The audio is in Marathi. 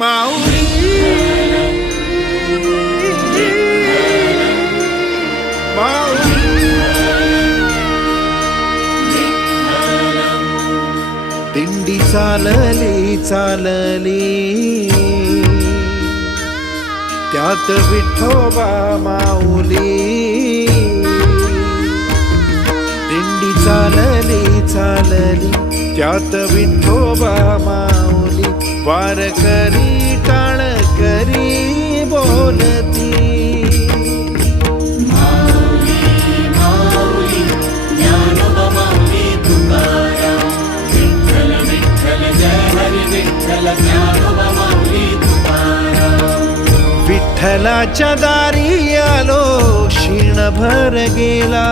माऊली माऊली दिंडी चालली चालली त्यात विठोबा माऊली दिंडी चालली चालली त्यात विठोबा माऊली वारकरी टाळ करी बोलती माऊली माऊली ज्ञानोबा माऊली तुकाराम विठ्ठल विठ्ठल जय हरी विठ्ठल ज्ञानोबा माऊली तुकाराम विठ्ठलाच्या दारी आलो क्षीणभर गेला